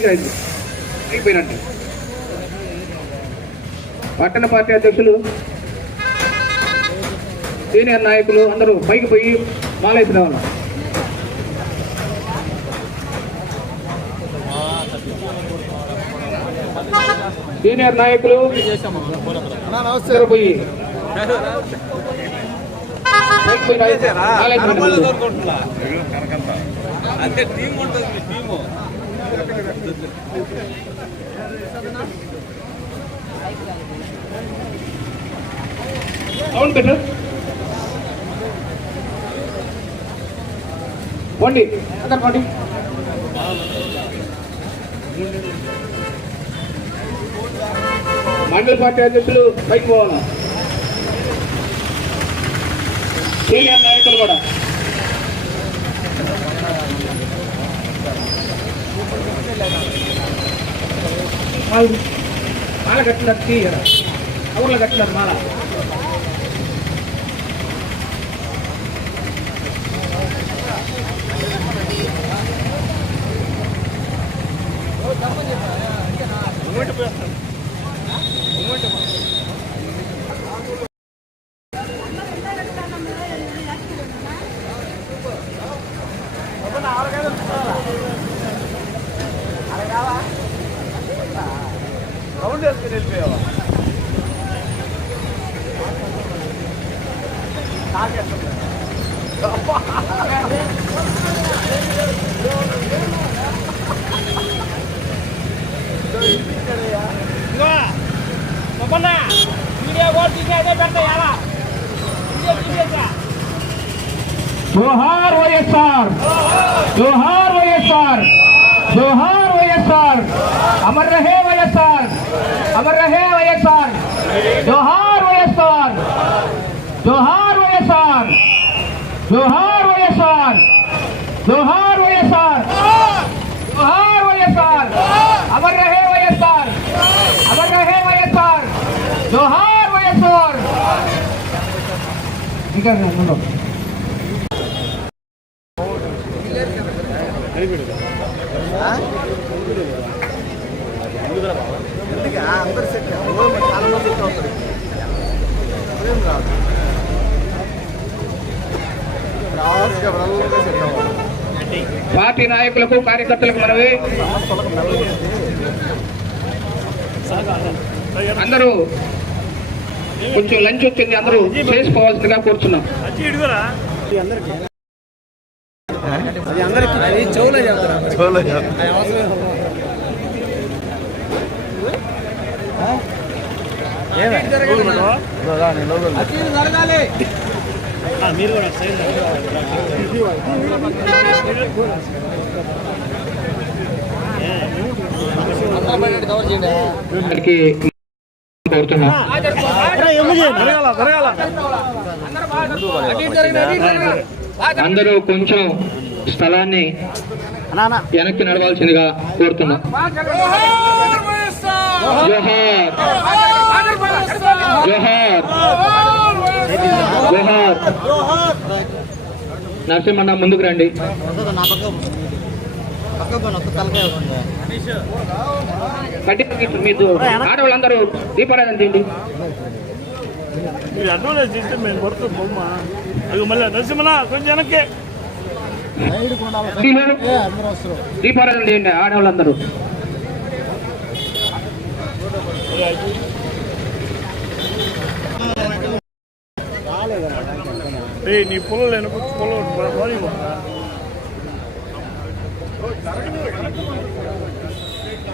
పైకి రండి అయిపోయినట్టు. పట్టణ పార్టీ అధ్యక్షులు సీనియర్ నాయకులు అందరూ పైకి పోయి మాలేసి రావాలి. సీనియర్ నాయకులు పోయి అంటే టీం ఉంటుంది టీము. సౌండ్ పెట్టు వండి అందరు పోండి. మండల పార్టీ అధ్యక్షులు పైకి పోవాలి సీనియర్ నాయకులు కూడా. మాల మాల కట్టినారు తీయరా ఊర్లో కట్టినారు మాల జోహార్ వైఎస్ఆర్ జోహార్ వైఎస్ఆర్ జోహార్ వైఎస్ఆర్ అమర్ రహే వైఎస్ఆర్ అమర్ రహే వైఎస్ఆర్ జోహార్ వైఎస్ఆర్ జోహార్ వైఎస్ఆర్ జోహార్ వైఎస్ఆర్ జోహార్ వైఎస్ఆర్ జోహార్ వైఎస్ఆర్ అమర్ రహే వైఎస్ఆర్ అమర్ రహే వైఎస్ఆర్ జోహార్ వైఎస్ఆర్ ఇంకా పార్టీ నాయకులకు కార్యకర్తలకు మనవి. అందరూ కొంచెం లంచ్ వచ్చింది అందరూ చేసుకోవాల్సిందిగా కూర్చున్నాం మీరు కూడా కోరుతున్నాం అందరూ కొంచెం స్థలాన్ని వెనక్కి నడవాల్సిందిగా కోరుతున్నాం. జోహార్. జోహార్. జోహార్. నరసింహన్న ముందుకు రండి. మీరు ఆడవాళ్ళందరూ దీపారాధన తిండి మీరు అడ్వాన్స్ చేస్తే మేము కొడుతుంది బొమ్మ. అది మళ్ళీ నరసింహన కొంచెం వెనక్కి. దీపారాధన చేయండి ఆడవాళ్ళందరూ. నీ పొలం వెనక పొలం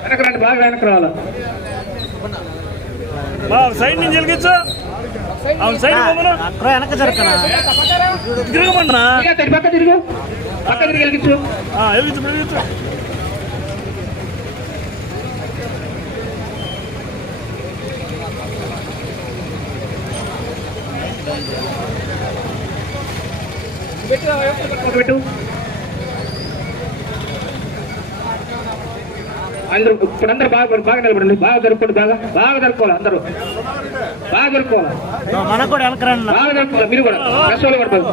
వెనక రండి బాగా వెనక రావాలి. సైడ్ నుంచి వెలిగించు. అవును సైడ్ పోమను వెనక జరగనా తిరగమన్నా. పక్క తిరుగు. పక్క తిరిగి వెలిగించు. వెలిగించు వెలిగించు. పెట్టు. అందరూ ఇప్పుడు అందరూ బాగా బాగా నిలబడండి బాగా జరుపుకోండి బాగా బాగా జరుపుకోవాలి అందరూ బాగా జరుపుకోవాలి మనకు కూడా వెనకరండి బాగా జరుపుకోవాలి మీరు కూడా కష్టంలో పడతారు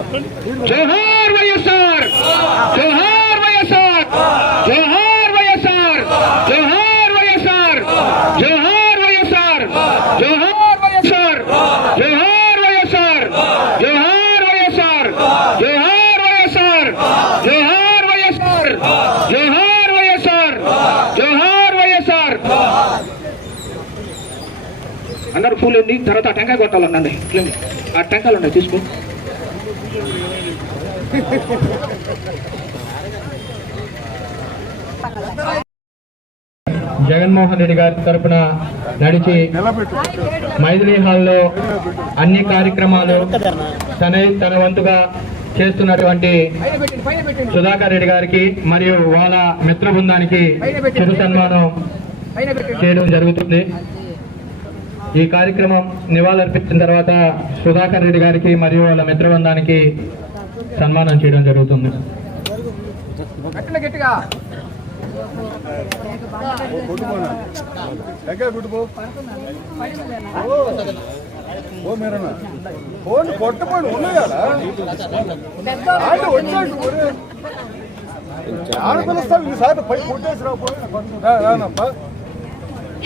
జోహార్ వైఎస్ఆర్ జోహార్ వైఎస్ఆర్ జోహార్ వైఎస్ఆర్ జోహార్ వైఎస్ఆర్ జోహార్ వైఎస్ఆర్ జోహార్ వైఎస్ఆర్ జోహార్ వైఎస్ఆర్ జోహార్ వైఎస్ఆర్ జోహార్ వైఎస్ఆర్ జోహార్ వైఎస్ఆర్ జోహార్ వైఎస్ఆర్ జోహార్ వైఎస్ఆర్ బంగారు పూలు అండి తర్వాత ఆ టెంకాయ కొట్టాలన్నండి ఇట్లండి ఆ టెంకాయలు ఉన్నాయి తీసుకో. జగన్మోహన్ రెడ్డి గారి తరపున నడిచి మైథిలీ హాల్లో అన్ని కార్యక్రమాలు తన తన వంతుగా చేస్తున్నటువంటి సుధాకర్ రెడ్డి గారికి మరియు వాళ్ళ మిత్ర బృందానికి చిరు సన్మానం చేయడం జరుగుతుంది. ఈ కార్యక్రమం నివాళులర్పించిన తర్వాత సుధాకర్ రెడ్డి గారికి మరియు వాళ్ళ మిత్రబృందానికి సన్మానం చేయడం జరుగుతుంది.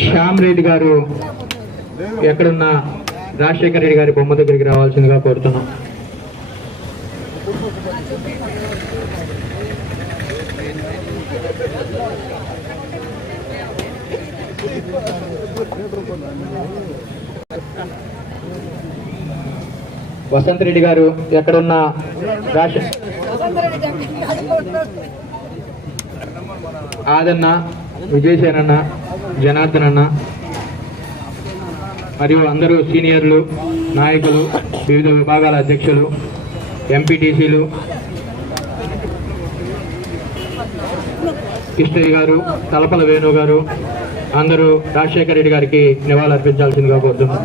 శ్యామ్ రెడ్డి గారు ఎక్కడున్న రాజశేఖర రెడ్డి గారి బొమ్మ దగ్గరికి రావాల్సిందిగా కోరుతున్నాం. వసంత్ రెడ్డి గారు ఎక్కడున్న ఆదన్న విజయసేనన్న జనార్దన్ అన్న మరియు అందరూ సీనియర్లు నాయకులు వివిధ విభాగాల అధ్యక్షులు ఎంపీటీసీలు కృష్ణయ్య గారు తలపల వేణు గారు అందరూ రాజశేఖర రెడ్డి గారికి నివాళులర్పించాల్సిందిగా కోరుతున్నాం.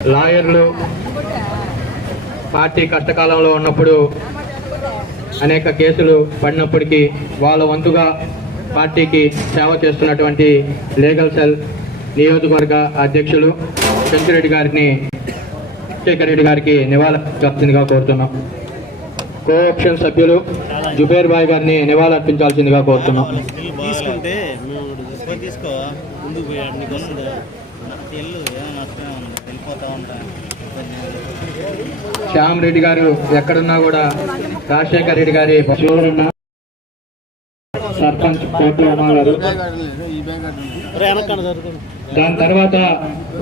లాయర్లు పార్టీ కష్టకాలంలో ఉన్నప్పుడు అనేక కేసులు పడినప్పటికీ వాళ్ళ వంతుగా పార్టీకి సేవ చేస్తున్నటువంటి లీగల్ సెల్ నియోజకవర్గ అధ్యక్షులు శంకరెడ్డి గారిని శేఖర్ రెడ్డి గారికి నివాళులర్పించాల్సిందిగా కోరుతున్నాం. కోఆప్షన్ సభ్యులు జుబేర్ బాయ్ గారిని నివాళులర్పించాల్సిందిగా కోరుతున్నాం. శ్యామ్ రెడ్డి గారు ఎక్కడున్నా కూడా రాజశేఖర్ రెడ్డి గారి చివరున్న సర్పంచ్ దాని తర్వాత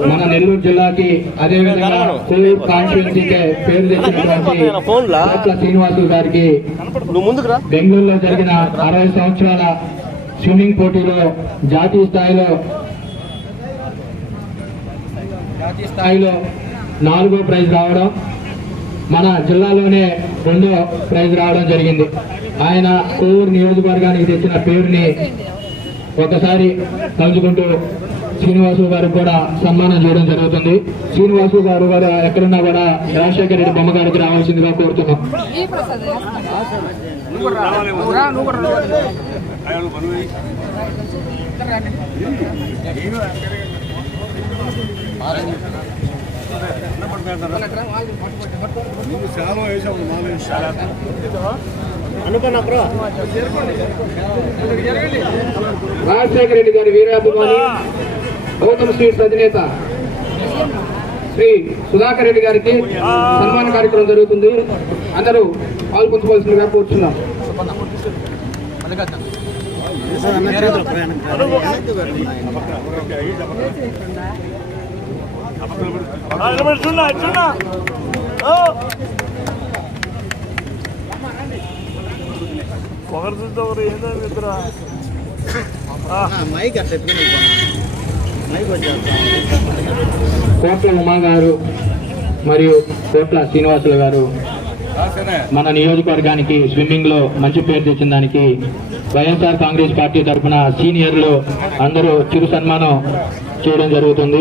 మన నెల్లూరు జిల్లాకి అదే విధంగా కోవిడ్ కాన్స్టిట్యున్సీకి పేరు తెచ్చినటువంటి కోట్ల శ్రీనివాసు గారికి బెంగళూరులో జరిగిన అరవై సంవత్సరాల స్విమ్మింగ్ పోటీలో జాతీయ స్థాయిలో జాతీయ స్థాయిలో నాలుగో ప్రైజ్ రావడం మన జిల్లాలోనే రెండో ప్రైజ్ రావడం జరిగింది. ఆయన కోవూరు నియోజకవర్గానికి తెచ్చిన పేరుని ఒకసారి తలుచుకుంటూ శ్రీనివాసు గారు కూడా సన్మానం చేయడం జరుగుతుంది. శ్రీనివాసు గారు కూడా ఎక్కడున్నా కూడా రాజశేఖర రెడ్డి బొమ్మ గారికి రావాల్సిందిగా కోరుతున్నాం. ఈ చాలా రాజశేఖర రెడ్డి గారి వీరాభిమాని గౌతమ్ స్వీట్స్ అధినేత శ్రీ సుధాకర్ రెడ్డి గారికి సన్మాన కార్యక్రమం జరుగుతుంది. అందరూ పాల్పంచుకోవాల్సిందిగా కోరుతున్నాం నిలబడుతున్నా ఒకరి చూస్తే ఒకరు ఏంటో ఇద్దరు మైక్ అట్లా మైక్ కోట్ల ఉమా గారు మరియు కోట్ల శ్రీనివాసులు గారు మన నియోజకవర్గానికి స్విమ్మింగ్లో మంచి పేరు తెచ్చిన దానికి వైఎస్ఆర్ కాంగ్రెస్ పార్టీ తరఫున సీనియర్లు అందరూ చిరు సన్మానం చేయడం జరుగుతుంది.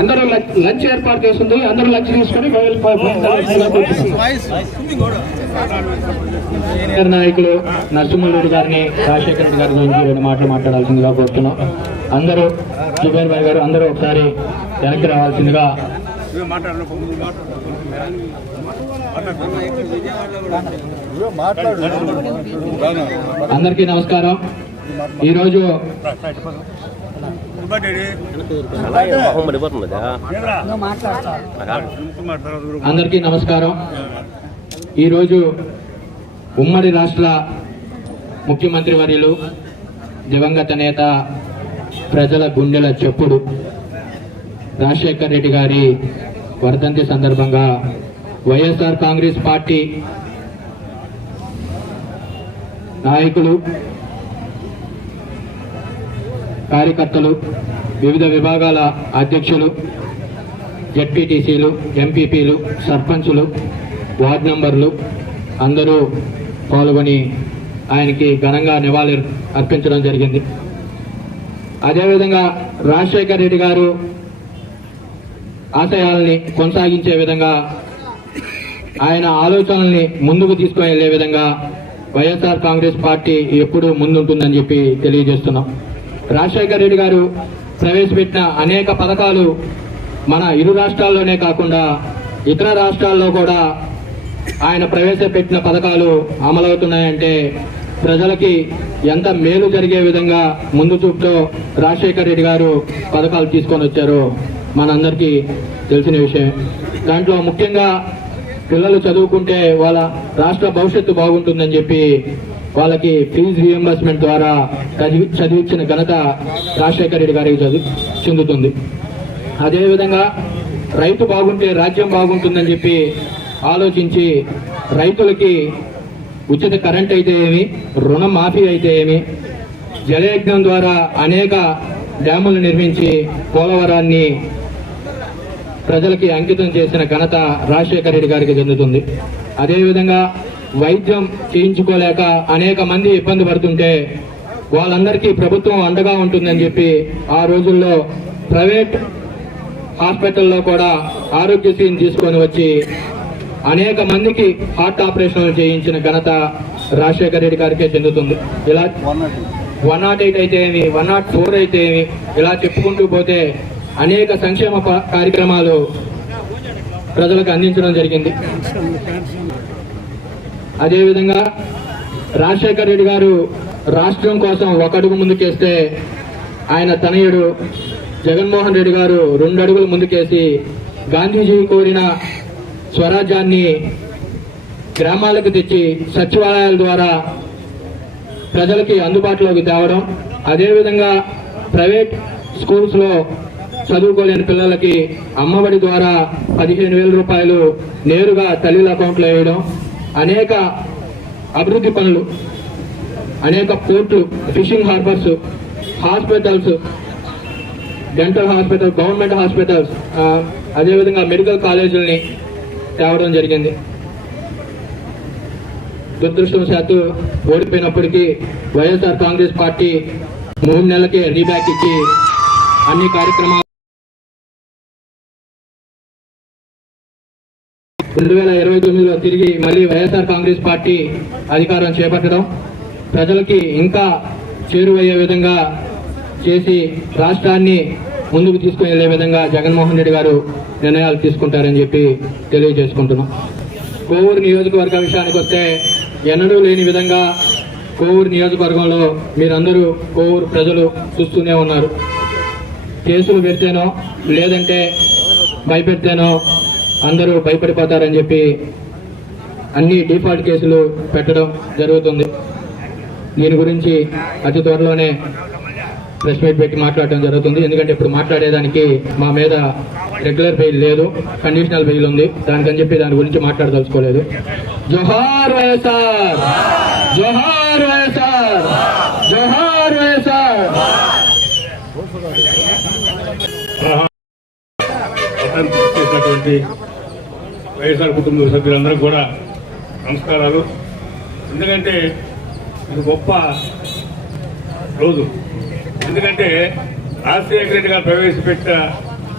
అందరూ లంచ్ ఏర్పాటు చేస్తుంది. అందరూ లంచ్ తీసుకొని సీనియర్ నాయకులు నరసింహరెడ్డి గారిని రాజశేఖర రెడ్డి గారి గురించి రెండు మాటలు మాట్లాడాల్సిందిగా కోరుతున్నాం. అందరూ జుబేర్ భాయ్ గారు అందరూ ఒకసారి వెనక్కి రావాల్సిందిగా అందరికీ నమస్కారం. ఈరోజు అందరికీ నమస్కారం. ఈరోజు ఉమ్మడి రాష్ట్ర ముఖ్యమంత్రి వర్యులు దివంగత నేత ప్రజల గుండెల చెప్పుడు రాజశేఖర్ రెడ్డి గారి వర్ధంతి సందర్భంగా వైఎస్ఆర్ కాంగ్రెస్ పార్టీ నాయకులు కార్యకర్తలు వివిధ విభాగాల అధ్యక్షులు జడ్పీటీసీలు ఎంపీపీలు సర్పంచులు వార్డ్ మెంబర్లు అందరూ పాల్గొని ఆయనకి ఘనంగా నివాళి అర్పించడం జరిగింది. అదేవిధంగా రాజశేఖర్ రెడ్డి గారు ఆశయాల్ని కొనసాగించే విధంగా ఆయన ఆలోచనల్ని ముందుకు తీసుకువెళ్ళే విధంగా వైఎస్ఆర్ కాంగ్రెస్ పార్టీ ఎప్పుడూ ముందుంటుందని చెప్పి తెలియజేస్తున్నాం. రాజశేఖర్ రెడ్డి గారు ప్రవేశపెట్టిన అనేక పథకాలు మన ఇరు రాష్ట్రాల్లోనే కాకుండా ఇతర రాష్ట్రాల్లో కూడా ఆయన ప్రవేశపెట్టిన పథకాలు అమలవుతున్నాయంటే ప్రజలకి ఎంత మేలు జరిగే విధంగా ముందు చూపుతో రాజశేఖర్ రెడ్డి గారు పథకాలు తీసుకొని వచ్చారో మనందరికీ తెలిసిన విషయం. దాంట్లో ముఖ్యంగా పిల్లలు చదువుకుంటే వాళ్ళ రాష్ట్ర భవిష్యత్తు బాగుంటుందని చెప్పి వాళ్ళకి ఫీజు రియంబర్స్మెంట్ ద్వారా చదివి చదివించిన ఘనత రాజశేఖర రెడ్డి గారికి చదువు చెందుతుంది. అదేవిధంగా రైతు బాగుంటే రాజ్యం బాగుంటుందని చెప్పి ఆలోచించి రైతులకి ఉచిత కరెంట్ అయితే ఏమి రుణం మాఫీ అయితే ఏమి జలయజ్ఞం ద్వారా అనేక డ్యాములు నిర్మించి పోలవరాన్ని ప్రజలకి అంకితం చేసిన ఘనత రాజశేఖర రెడ్డి గారికి చెందుతుంది. అదేవిధంగా వైద్యం చేయించుకోలేక అనేక మంది ఇబ్బంది పడుతుంటే వాళ్ళందరికీ ప్రభుత్వం అండగా ఉంటుందని చెప్పి ఆ రోజుల్లో ప్రైవేట్ హాస్పిటల్లో కూడా ఆరోగ్యశ్రీని తీసుకొని వచ్చి అనేక మందికి హార్ట్ ఆపరేషన్లు చేయించిన ఘనత రాజశేఖర రెడ్డి గారికే చెందుతుంది. ఇలా వన్ నాట్ ఎయిట్ అయితే ఏమి వన్ నాట్ ఫోర్ అయితే ఏమి ఇలా చెప్పుకుంటూ పోతే అనేక సంక్షేమ కార్యక్రమాలు ప్రజలకు అందించడం జరిగింది. అదేవిధంగా రాజశేఖర్ రెడ్డి గారు రాష్ట్రం కోసం ఒక అడుగు ముందుకేస్తే ఆయన తనయుడు జగన్మోహన్ రెడ్డి గారు రెండు అడుగులు ముందుకేసి గాంధీజీ కోరిన స్వరాజ్యాన్ని గ్రామాలకు తెచ్చి సచివాలయాల ద్వారా ప్రజలకి అందుబాటులోకి తేవడం అదేవిధంగా ప్రైవేట్ స్కూల్స్లో చదువుకోలేని పిల్లలకి అమ్మఒడి ద్వారా పదిహేను వేల రూపాయలు నేరుగా తల్లిల అకౌంట్లో వేయడం అనేక అభివృద్ధి పనులు అనేక పోర్ట్లు fishing harbours hospitals dental hospital government hospitals అదేవిధంగా మెడికల్ కాలేజీలని తేవడం జరిగింది. దురదృష్టవశాత్తు ఓడిపోయినప్పటికీ వైఎస్ఆర్ కాంగ్రెస్ పార్టీ మూడు నెలలకే రీబ్యాక్ ఇచ్చి అన్ని కార్యక్రమాలు రెండు వేల ఇరవై తొమ్మిదిలో తిరిగి మళ్ళీ వైఎస్ఆర్ కాంగ్రెస్ పార్టీ అధికారం చేపట్టడం ప్రజలకి ఇంకా చేరువయ్యే విధంగా చేసి రాష్ట్రాన్ని ముందుకు తీసుకుని వెళ్ళే విధంగా జగన్మోహన్ రెడ్డి గారు నిర్ణయాలు తీసుకుంటారని చెప్పి తెలియజేసుకుంటున్నాం. కోవూరు నియోజకవర్గ విషయానికి వస్తే ఎన్నడూ లేని విధంగా కోవూరు నియోజకవర్గంలో మీరందరూ కోవూరు ప్రజలు చూస్తూనే ఉన్నారు. కేసులు పెడితేనో లేదంటే భయపెడితేనో అందరూ భయపడిపోతారని చెప్పి అన్ని డిఫాల్ట్ కేసులు పెట్టడం జరుగుతుంది. దీని గురించి అతి త్వరలోనే ప్రెస్ మీట్ పెట్టి మాట్లాడటం జరుగుతుంది. ఎందుకంటే ఇప్పుడు మాట్లాడేదానికి మా మీద రెగ్యులర్ బెయిల్ లేదు కండిషనల్ బెయిల్ ఉంది. దానికని చెప్పి దాని గురించి మాట్లాడదలుచుకోలేదు. జోహార్ వైఎస్ఆర్! జోహార్ వైఎస్ఆర్! జోహార్ వైఎస్ఆర్! సలహా పథకాన్ని చేసినటువంటి వైఎస్ఆర్ కుటుంబ సభ్యులందరూ కూడా నమస్కారాలు. ఎందుకంటే ఇది గొప్ప రోజు. ఎందుకంటే రాజశేఖర రెడ్డి గారు ప్రవేశపెట్టిన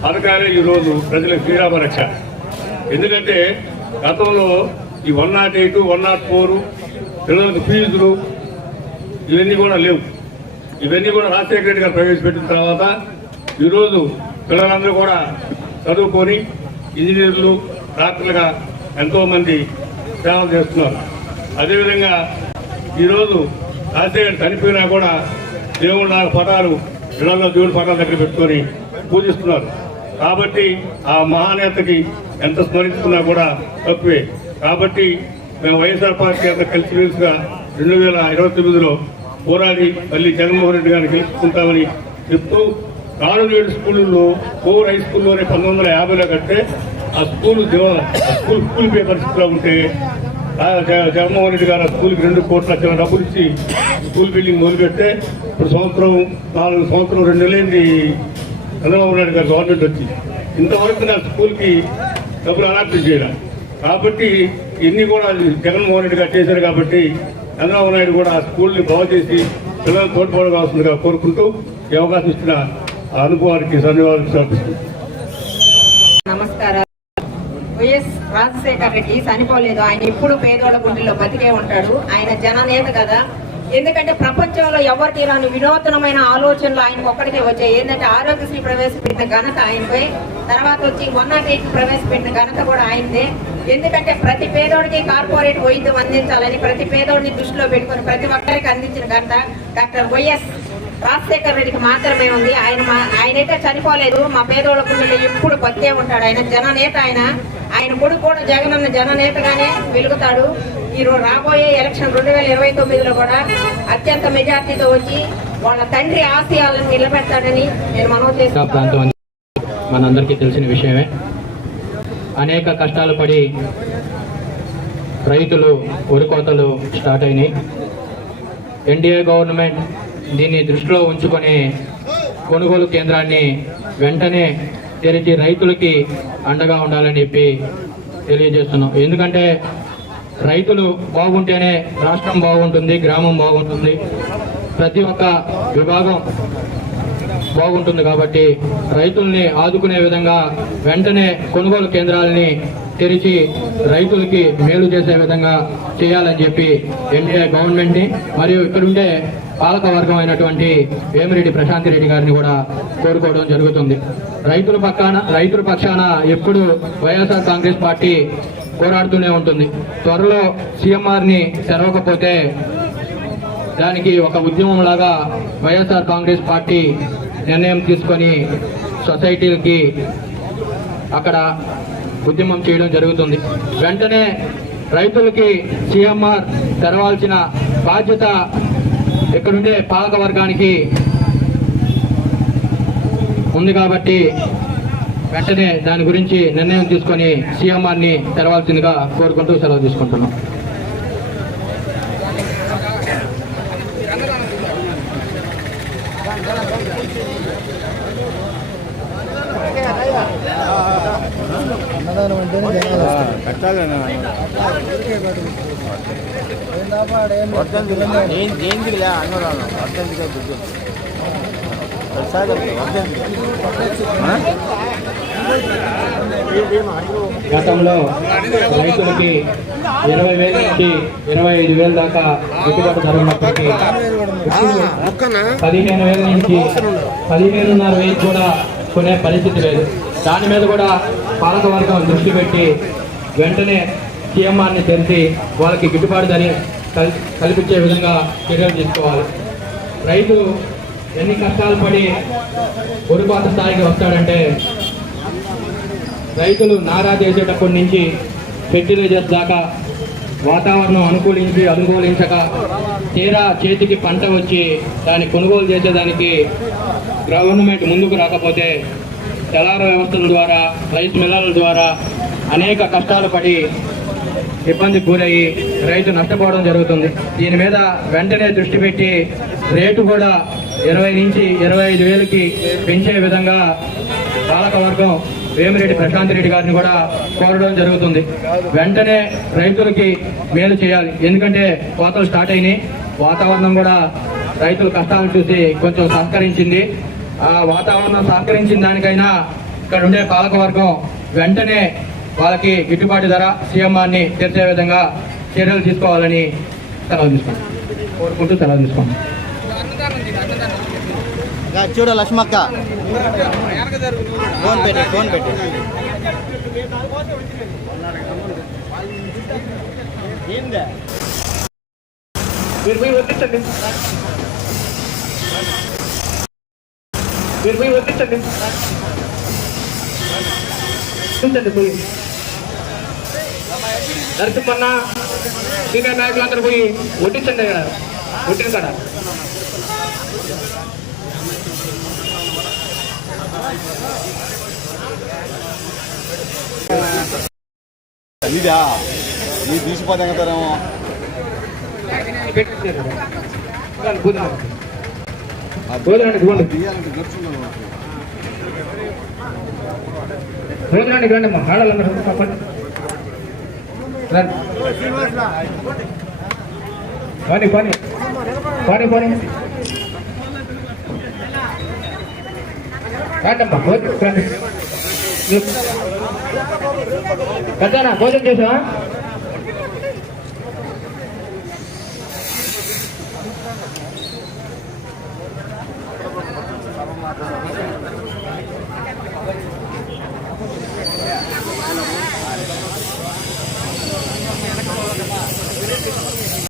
పథకాలే ఈరోజు ప్రజలకు శ్రీరామ రక్ష ఎందుకంటే గతంలో ఈ one nought eight one nought four పిల్లలకు ఫీజులు ఇవన్నీ కూడా లేవు. ఇవన్నీ కూడా రాజశేఖర రెడ్డి గారు ప్రవేశపెట్టిన తర్వాత ఈరోజు పిల్లలందరూ కూడా చదువుకొని ఇంజనీర్లు డాక్టర్లుగా ఎంతోమంది సేవలు చేస్తున్నారు. అదేవిధంగా ఈరోజు రాజశేఖర్ చనిపోయినా కూడా దేవుడు నాలుగు పటాలు ఇళ్ళలో దేవుడి పటాల దగ్గర పెట్టుకొని పూజిస్తున్నారు. కాబట్టి ఆ మహానేతకి ఎంత స్మరించుకున్నా కూడా తక్కువే కాబట్టి మేము వైఎస్ఆర్ పార్టీ అంతా కలిసిమెలిసిగా రెండు వేల ఇరవై తొమ్మిదిలో పోరాడి మళ్ళీ జగన్మోహన్ రెడ్డి గారిని గెలుచుకుంటామని చెప్తూ కాలువేడు స్కూళ్ళలో కోర్ హై స్కూల్లోనే పంతొమ్మిది వందల యాభైలో కట్టే ఆ స్కూల్ ఆ స్కూల్ స్కూల్ పే పరిస్థితిలో ఉంటే జగన్మోహన్ రెడ్డి గారు ఆ స్కూల్కి రెండు కోట్ల చిన్న డబ్బులు ఇచ్చి స్కూల్ బిల్డింగ్ మొదలుపెడితే ఇప్పుడు సంవత్సరం నాలుగు సంవత్సరం రెండు నెలలైంది చంద్రబాబు నాయుడు గారు గవర్నమెంట్ వచ్చి. ఇంతవరకు నా స్కూల్కి డబ్బులు అలాట్ చేయడం కాబట్టి ఇన్ని కూడా జగన్మోహన్ రెడ్డి గారు చేశారు కాబట్టి చంద్రబాబు నాయుడు కూడా ఆ స్కూల్ని బాగు చేసి పిల్లలు తోడ్పడవలసిందిగా కోరుకుంటూ ఈ అవకాశం ఇచ్చిన ఆ అనుభవానికి ధన్యవాదాలు సమర్పిస్తున్నాను నమస్కారం వైఎస్ రాజశేఖర్ రెడ్డి చనిపోలేదు. ఆయన ఇప్పుడు పేదోళ్ళ గుండెల్లో బతికే ఉంటాడు. ఆయన జననేత కదా. ఎందుకంటే ప్రపంచంలో ఎవరికి రాని వినూతనమైన ఆలోచనలు ఆయనకు ఒక్కడికే వచ్చాయి. ఏంటంటే ఆరోగ్యశ్రీ ప్రవేశపెట్టిన ఘనత ఆయనపై తర్వాత వచ్చి వన్ నాట్ ఎయిట్ ప్రవేశపెట్టిన ఘనత కూడా ఆయనదే. ఎందుకంటే ప్రతి పేదోడికి కార్పొరేట్ వైద్యం అందించాలని ప్రతి పేదోడిని దృష్టిలో పెట్టుకొని ప్రతి ఒక్కరికి అందించిన ఘనత డాక్టర్ వైఎస్ రాజశేఖర్ రెడ్డికి మాత్రమే ఉంది. ఆయన ఆయనైతే చనిపోలేదు. మా పేదోళ్ళ గుండెల్లో ఎప్పుడు బతికే ఉంటాడు. ఆయన జననేత ఆయన. ఆయన కొడుకు కూడా జగన్ అన్న జననేతగానే వెలుగుతాడు. ఈ రో- రాబోయే ఎలక్షన్ రెండు వేల ఇరవై తొమ్మిదిలో కూడా అత్యంత మెజార్టీతో వచ్చి వాళ్ళ తండ్రి ఆశయాలను నిలబెడతాడని నేను మనవి అని మనందరికీ తెలిసిన విషయమే. అనేక కష్టాలు పడి రైతులు ఉరికోతలు స్టార్ట్ అయినాయి. ఎన్డీఏ గవర్నమెంట్ దీన్ని దృష్టిలో ఉంచుకొని కొనుగోలు కేంద్రాన్ని వెంటనే తెరిచి రైతులకి అండగా ఉండాలని చెప్పి తెలియజేస్తున్నాం. ఎందుకంటే రైతులు బాగుంటేనే రాష్ట్రం బాగుంటుంది గ్రామం బాగుంటుంది ప్రతి ఒక్క విభాగం బాగుంటుంది కాబట్టి రైతుల్ని ఆదుకునే విధంగా వెంటనే కొనుగోలు కేంద్రాలని తెరిచి రైతులకి మేలు చేసే విధంగా చేయాలని చెప్పి ఎన్టీఆర్ గవర్నమెంట్ని మరియు ఇక్కడుండే పాలకవర్గం అయినటువంటి వేమిరెడ్డి ప్రశాంత్ రెడ్డి గారిని కూడా కోరుకోవడం జరుగుతుంది. రైతుల పక్కన రైతుల పక్షాన ఎప్పుడు వైఎస్ఆర్ కాంగ్రెస్ పార్టీ పోరాడుతూనే ఉంటుంది. త్వరలో సీఎంఆర్ని తెరవకపోతే దానికి ఒక ఉద్యమం లాగా వైఎస్ఆర్ కాంగ్రెస్ పార్టీ నిర్ణయం తీసుకొని సొసైటీలకి అక్కడ ఉద్యమం చేయడం జరుగుతుంది. వెంటనే రైతులకి సీఎంఆర్ తెరవాల్సిన బాధ్యత ఇక్కడుండే పాలక వర్గానికి ఉంది కాబట్టి వెంటనే దాని గురించి నిర్ణయం తీసుకొని సీఎంఆర్ని తెరవాల్సిందిగా కోరుకుంటూ సెలవు తీసుకుంటున్నాం. అన్నదానం అంటేనే అన్నదానం దుడ్డు గతంలో రైతులకి ఇరవై వేల నుంచి ఇరవై ఐదు వేల దాకా గిట్టుబాటు ధర ఉన్నప్పటికీ పదిహేను వేల నుంచి పదిహేనున్నర వేలు కూడా కొనే పరిస్థితి లేదు. దాని మీద కూడా పాలకవర్గం దృష్టి పెట్టి వెంటనే సీఎంఆర్ని తెరిచి వాళ్ళకి గిట్టుబాటు ధర కల్పించే విధంగా చర్యలు తీసుకోవాలి. రైతు ఎన్ని కష్టాలు పడి ఉరుపాత స్థాయికి వస్తాడంటే రైతులు నారా చేసేటప్పటి నుంచి ఫెర్టిలైజర్స్ దాకా వాతావరణం అనుకూలించి అనుకూలించక తీరా చేతికి పంట వచ్చి దాన్ని కొనుగోలు చేసేదానికి గవర్నమెంట్ ముందుకు రాకపోతే తెలార వ్యవస్థల ద్వారా రైస్ మిల్లల ద్వారా అనేక కష్టాలు పడి ఇబ్బంది గురయ్యి రైతు నష్టపోవడం జరుగుతుంది. దీని మీద వెంటనే దృష్టి పెట్టి రేటు కూడా ఇరవై నుంచి ఇరవై ఐదు వేలకి పెంచే విధంగా పాలకవర్గం వేమిరెడ్డి ప్రశాంత్ రెడ్డి గారిని కూడా కోరడం జరుగుతుంది. వెంటనే రైతులకి మేలు చేయాలి. ఎందుకంటే కోతలు స్టార్ట్ అయినాయి. వాతావరణం కూడా రైతుల కష్టాలను చూసి కొంచెం సహకరించింది. ఆ వాతావరణం సహకరించిన దానికైనా ఇక్కడ ఉండే పాలకవర్గం వెంటనే వాళ్ళకి గిట్టుబాటు ధర సీఎంఆర్ని తీర్చే విధంగా చర్యలు తీసుకోవాలని సెలవు తీసుకోండి కోరుకుంటూ సెలవు తీసుకోండి ఇంకా చూడు లక్ష్మక్క. ఫోన్ పెట్టి ఫోన్ పెట్టి. మీరు పోయి వదిలించండి. మీరు పోయి వదిలించండి. వదిలించండి పోయి. నరసింహన్న సీనియర్ నాయకులందరూ పోయి వడ్డించండి ఇక్కడ వడ్డిన కాడ. ఇదా? నీ తీసిపోతే ఎంగతారేమో భోజనానికి రండి అమ్మా ఆడాలందరూ రండి పని పని. పని పని. రండమ్మా భోజనం రండి పెద్దనా భోజనం చేసావా?